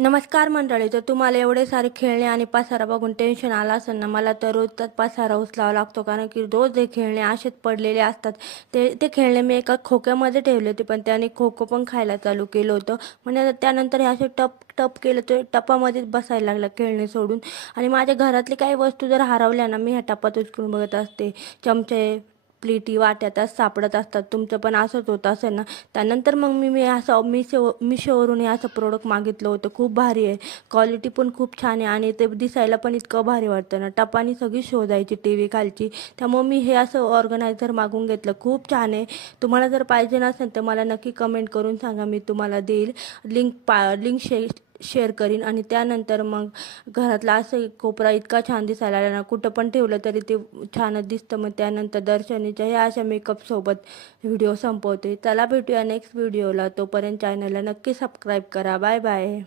नमस्कार मंडळी. तर तुम्हाला एवढे सारे खेळणे आणि पसारा बघून टेन्शन आलं असेल ना. मला तर रोजचाच पसारा उचलावा लागतो, कारण की रोज हे खेळणे असेच पडलेले असतात. ते ते खेळणे मी एका खोक्यामध्ये ठेवले होते, पण त्याने खोकं पण खायला चालू केलं होतं. म्हणजे त्यानंतर हे असे टप टप केलं, तर टपामध्येच बसायला लागला खेळणे सोडून. आणि माझ्या घरातली काही वस्तू जर हरवल्या ना, मी ह्या टपात उचलून बघत असते. चमचे, प्लेटी, वाट्या त्यात सापडत असतात. तुमचं पण असंच होत असेल ना. त्यानंतर मग मी असं मिशोवरून हे असं प्रोडक्ट मागितलं होतं. खूप भारी आहे, क्वालिटी पण खूप छान आहे आणि ते दिसायला पण इतकं भारी वाटतं ना. टपानी सगळी शोधायची टी व्ही खालची. त्यामुळे मी हे असं ऑर्गनायझर मागून घेतलं. खूप छान आहे. तुम्हाला जर पाहिजे नसेल तर मला नक्की कमेंट करून सांगा, मी तुम्हाला देईल. लिंक शेअर करीन. आणि त्यानंतर मग घरातला असं कोपरा इतका छान दिसायला लागला ना, कुठं पण ठेवलं तरी ते छानच दिसतं. मग त्यानंतर दर्शनीच्या ह्या अशा मेकअपसोबत व्हिडिओ संपवते. चला भेटूया नेक्स्ट व्हिडिओला. तोपर्यंत चॅनलला नक्की सबस्क्राईब करा. Bye bye.